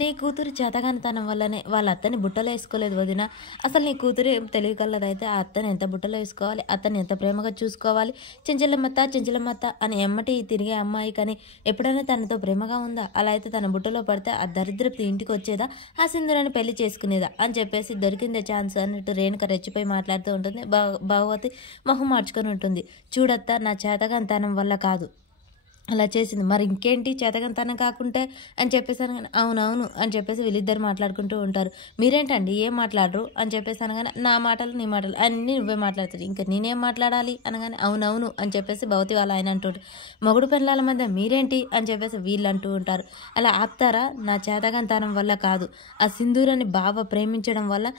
నీ కూతురు చేతగానితనం వల్లనే వాళ్ళ అత్తని బుట్టలో వేసుకోలేదు వదిన. అసలు నీ కూతురు ఏం తెలివికల్లదైతే ఆ అత్తని ఎంత బుట్టలో వేసుకోవాలి, అత్తని ఎంత ప్రేమగా చూసుకోవాలి, చెంచలమ్మత్త అని ఎమ్మటి తిరిగే అమ్మాయి కానీ ఎప్పుడైనా తనతో ప్రేమగా ఉందా? అలా అయితే తన బుట్టలో పడితే ఆ దరిద్రపు ఇంటికి వచ్చేదా, ఆ సింధూరాన్ని పెళ్లి చేసుకునేదా అని చెప్పేసి దొరికిందే ఛాన్స్ అన్నట్టు రేణుక రెచ్చిపోయి మాట్లాడుతూ ఉంటుంది. భగవతి మొహం మార్చుకొని ఉంటుంది. చూడత్తా, నా చేతగానితనం వల్ల కాదు అలా చేసింది, మరి ఇంకేంటి చేతకంతనం కాకుంటే అని చెప్పేసి అనగానే అవునవును అని చెప్పేసి వీళ్ళిద్దరు మాట్లాడుకుంటూ ఉంటారు. మీరేంటండి ఏం మాట్లాడరు అని చెప్పేసి అనగానే నా మాటలు నీ మాటలు అన్నీ నువ్వే మాట్లాడుతుంది, ఇంకా నేనేం మాట్లాడాలి అనగానే అవునవును అని చెప్పేసి భవతి వాళ్ళ ఆయన అంటుంటారు. మొగుడు పెళ్ళాల మధ్య మీరేంటి అని చెప్పేసి వీళ్ళు అంటూ ఉంటారు. అలా ఆపుతారా? నా చేతకంతనం వల్ల కాదు, ఆ సింధూరాన్ని బావ ప్రేమించడం వల్ల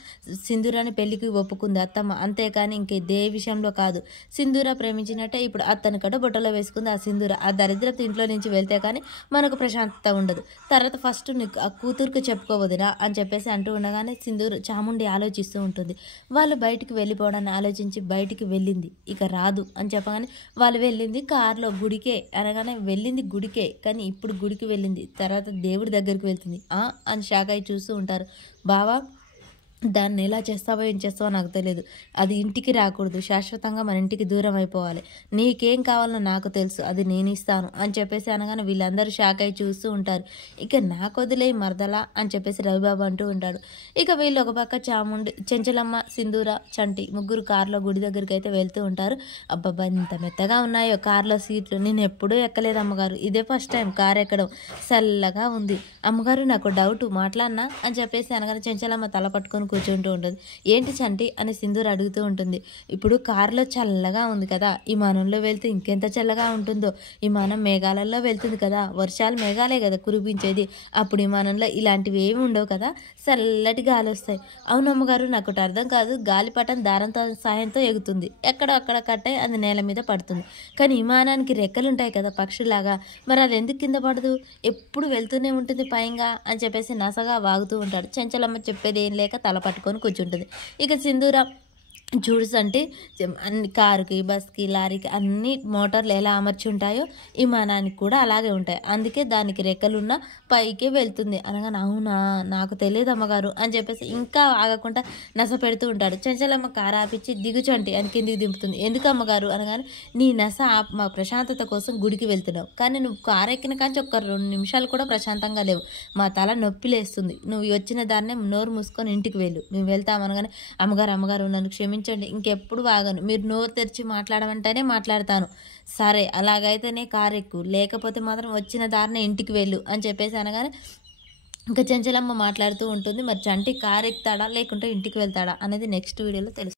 సింధూరాన్ని పెళ్లికి ఒప్పుకుంది అత్తమ్మ, అంతేకాని ఇంకే దే విషయంలో కాదు. సింధూర ప్రేమించినట్టే ఇప్పుడు అత్తని కడ బుట్టలో వేసుకుంది ఆ సింధూర. ఆ దరిద్రపు ఇంట్లో నుంచి వెళ్తే కానీ మనకు ప్రశాంతత ఉండదు. తర్వాత ఫస్ట్ నీకు ఆ కూతురుకు చెప్పుకోవద్దురా అని చెప్పేసి అంటూ ఉండగానే సింధూరు చాముండి ఆలోచిస్తూ ఉంటుంది. వాళ్ళు బయటికి వెళ్ళిపోవడాన్ని ఆలోచించి బయటికి వెళ్ళింది, ఇక రాదు అని చెప్పగానే వాళ్ళు వెళ్ళింది కారులో గుడికే అనగానే వెళ్ళింది గుడికే, కానీ ఇప్పుడు గుడికి వెళ్ళింది తర్వాత దేవుడి దగ్గరికి వెళ్తుంది అని షాక్ అయి చూస్తూ ఉంటారు. బావా, దాన్ని ఎలా చేస్తావో ఏం చేస్తావో నాకు తెలియదు, అది ఇంటికి రాకూడదు, శాశ్వతంగా మన ఇంటికి దూరం అయిపోవాలి, నీకేం కావాలో నాకు తెలుసు, అది నేను ఇస్తాను అని చెప్పేసి అనగానే వీళ్ళందరూ షాక్ అయి చూస్తూ ఉంటారు. ఇక నాకు వదిలే మరదలా అని చెప్పేసి రవిబాబు అంటూ ఉంటాడు. ఇక వీళ్ళు ఒక పక్క చాముండి, చెంచలమ్మ, సింధూర, చంటి ముగ్గురు కారులో గుడి దగ్గరికి అయితే వెళ్తూ ఉంటారు. అబ్బాబ్బా, ఇంత మెత్తగా ఉన్నాయో కార్లో సీట్లు, నేను ఎప్పుడూ ఎక్కలేదు అమ్మగారు, ఇదే ఫస్ట్ టైం కారు ఎక్కడం, చల్లగా ఉంది అమ్మగారు, నాకు డౌట్ మాట్లాడినా అని చెప్పేసి అనగానే చెంచలమ్మ తల పట్టుకొని కూర్చుంటూ ఉంటుంది. ఏంటి చంటి అని సింధూర్ అడుగుతూ ఉంటుంది. ఇప్పుడు కారులో చల్లగా ఉంది కదా, విమానంలో వెళ్తే ఇంకెంత చల్లగా ఉంటుందో, విమానం మేఘాలలో వెళ్తుంది కదా, వర్షాలు మేఘాలే కదా కురిపించేది, అప్పుడు విమానంలో ఇలాంటివి ఏమి ఉండవు కదా, చల్లటి గాలి వస్తాయి. అవునమ్మగారు, నాకు ఒకటి అర్థం కాదు, గాలిపటం దారంతో సాయంతో ఎగుతుంది, ఎక్కడో అక్కడ కట్టాయి అది నేల మీద పడుతుంది, కానీ విమానానికి రెక్కలు ఉంటాయి కదా పక్షులాగా, మరి అది ఎందుకు కింద పడదు, ఎప్పుడు వెళ్తూనే ఉంటుంది పైగా అని చెప్పేసి నసగా వాగుతూ ఉంటాడు. చెంచలమ్మ చెప్పేది ఏం లేక తల పట్టుకొని కూర్చుంటుంది. ఇక సింధూర జూడ్స్ అంటే అన్ని కారుకి, బస్కి, లారీకి అన్ని మోటార్లు ఎలా అమర్చి ఉంటాయో విమానానికి కూడా అలాగే ఉంటాయి, అందుకే దానికి రెక్కలున్న పైకే వెళ్తుంది అనగానే అవునా, నాకు తెలియదు అమ్మగారు అని చెప్పేసి ఇంకా ఆగకుండా నస పెడుతూ ఉంటాడు. చెంచలమ్మ కారు ఆపిచ్చి దిగుచంటి అని కిందికి దింపుతుంది. ఎందుకు అమ్మగారు అనగానే నీ నస మా ప్రశాంతత కోసం గుడికి వెళ్తున్నావు, కానీ నువ్వు కారు ఎక్కిన కానీ ఒక్క 2 నిమిషాలు కూడా ప్రశాంతంగా లేవు, మా తల నొప్పి లేస్తుంది, నువ్వు వచ్చిన దాన్నే నోరు మూసుకొని ఇంటికి వెళ్ళు, మేము వెళ్తామనగానే అమ్మగారు నన్ను క్షమించండి, ఇంకెప్పుడు వాగను, మీరు నోరు తెరిచి మాట్లాడమంటేనే మాట్లాడతాను, సరే అలాగైతేనే కారు ఎక్కు, లేకపోతే మాత్రం వచ్చిన దారినే ఇంటికి వెళ్ళు అని చెప్పేసి అనగానే ఇంకా చెంచలమ్మ మాట్లాడుతూ ఉంటుంది. మరి చంటి కారు ఎక్కుతాడా లేకుంటే ఇంటికి వెళ్తాడా అనేది నెక్స్ట్ వీడియోలో తెలుస్తుంది.